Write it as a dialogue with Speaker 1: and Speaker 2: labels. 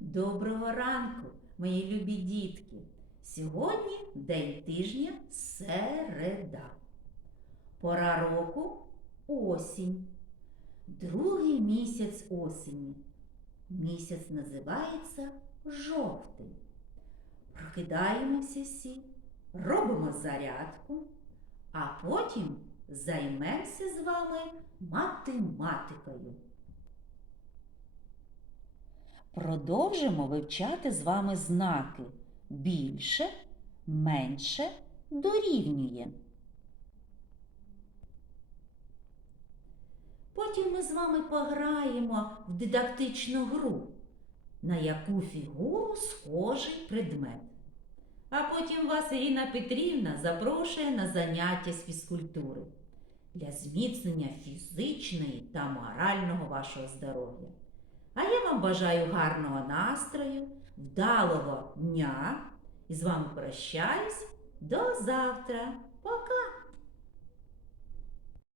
Speaker 1: Доброго ранку, мої любі дітки! Сьогодні день тижня середа. Пора року осінь. Другий місяць осені. Місяць називається жовтий. Прокидаємося всі, робимо зарядку, а потім займемося з вами математикою. Продовжимо вивчати з вами знаки більше, менше дорівнює. Потім ми з вами пограємо в дидактичну гру, на яку фігуру схожий предмет. А потім вас Ірина Петрівна запрошує на заняття з фізкультури для зміцнення фізичної та морального вашого здоров'я. А я вам бажаю гарного настрою, вдалого дня і з вами прощаюсь до завтра. Пока!